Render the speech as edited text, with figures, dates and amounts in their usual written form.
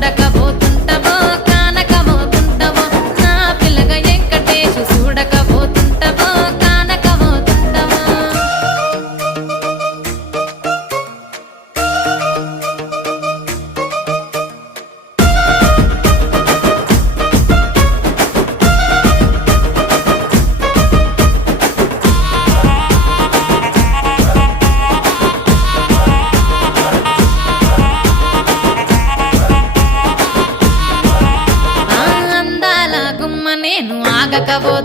చూడకపోతుంటవో కానకపోతుంటవో నా పిల్లగా వెంకటేశు చూడకపోతుంటవో కానకపోతుంటవో అందాల గుమ్మ నేను ఆగకపోతే